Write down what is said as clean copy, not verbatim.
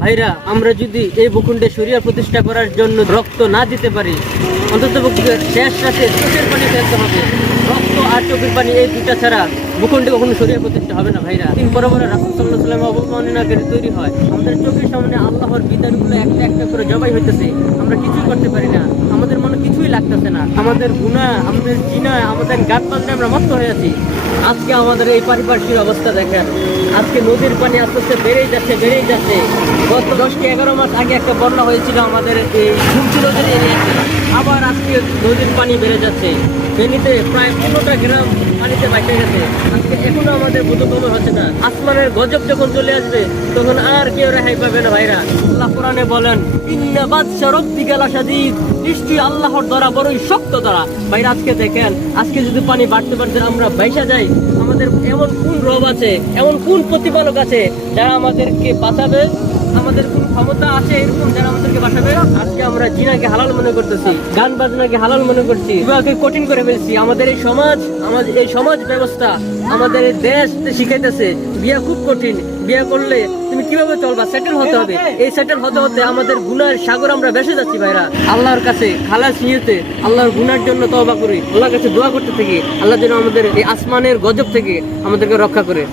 ভাইরা, আমরা যদি এই ভূখণ্ডে শরিয়া প্রতিষ্ঠা করার জন্য রক্ত না দিতে পারি, অন্তত শেষ রাতে চোখের পানি ফেলতে হবে। রক্ত আর চোখের পানি, এই দুটা ছাড়া ভূখণ্ডে কখনো শরিয়া প্রতিষ্ঠা হবে না ভাইরা। দিন পরে পরে রাসূল সাল্লাল্লাহু আলাইহি ওয়াসাল্লাম অবমাননাকারী তৈরি হয়। আমাদের চোখের সামনে আল্লাহর বিধানগুলো একটা একটা করে জবাই হইতেছে, আমরা কিছুই করতে পারি না, আমাদের মনে কিছুই লাগতেছে না। আমাদের গুনাহ, আমাদের জিনা, আমাদের গাত বাঁধনে আমরা মত্ত হয়ে আছি। আজকে আমাদের এই পারিপার্শ্বিক অবস্থা দেখেন, আজকে নদীর পানি আস্তে আস্তে বেড়েই যাচ্ছে। গত 10-11 মাস আগে একটা বন্যা হয়েছিল আমাদের এই ঝুমচি নদীর এরিয়াতে, আবার আজকে নদীর পানি বেড়ে যাচ্ছে। ফেনীতে প্রায় 15টা গ্রাম পানিতে বাইরে গেছে। আজকে এখনো আমাদের বোধগম্য হচ্ছে না। আসমানের গজব যখন চলে আসবে তখন আর কেউ রেহাই পাবে না ভাইরা। আল্লাহ কোরআনে বলেন, ইন্না বাদশা রাব্বিকা লাশাদীদ, নিশ্চয়ই আল্লাহর দ্বারা বড়ই শক্ত দ্বারা। ভাইরা আজকে দেখেন, আজকে যদি পানি বাড়তে আমরা বাইসা যাই, আমাদের এমন কোন রব আছে, এমন কোন প্রতিপালক আছে যারা আমাদেরকে বাঁচাবে? আমাদের কোন ক্ষমতা আছে এরকম যারা আমাদেরকে বাঁচাবে? আজকে আমরা জিনাকে হালাল মনে করতেছি, গান বাজনাকে হালাল মনে করছি, বিবাহকে কঠিন করে ফেলছি। আমাদের এই সমাজ ব্যবস্থা, আমাদের এই দেশ শিখাইতেছে বিয়ে খুব কঠিন, বিয়ে করলে তুমি কিভাবে চলবা, সেটেল হতে হবে। এই সেটেল হতে হতে আমাদের গুনার সাগর আমরা ভেসে যাচ্ছি ভাইরা। আল্লাহর কাছে খালাস নিয়তে আল্লাহর গুনার জন্য তওবা করি, আল্লাহর কাছে দোয়া করতে থাকি, আল্লাহ যেন আমাদের এই আসমানের গজব থেকে আমাদেরকে রক্ষা করে।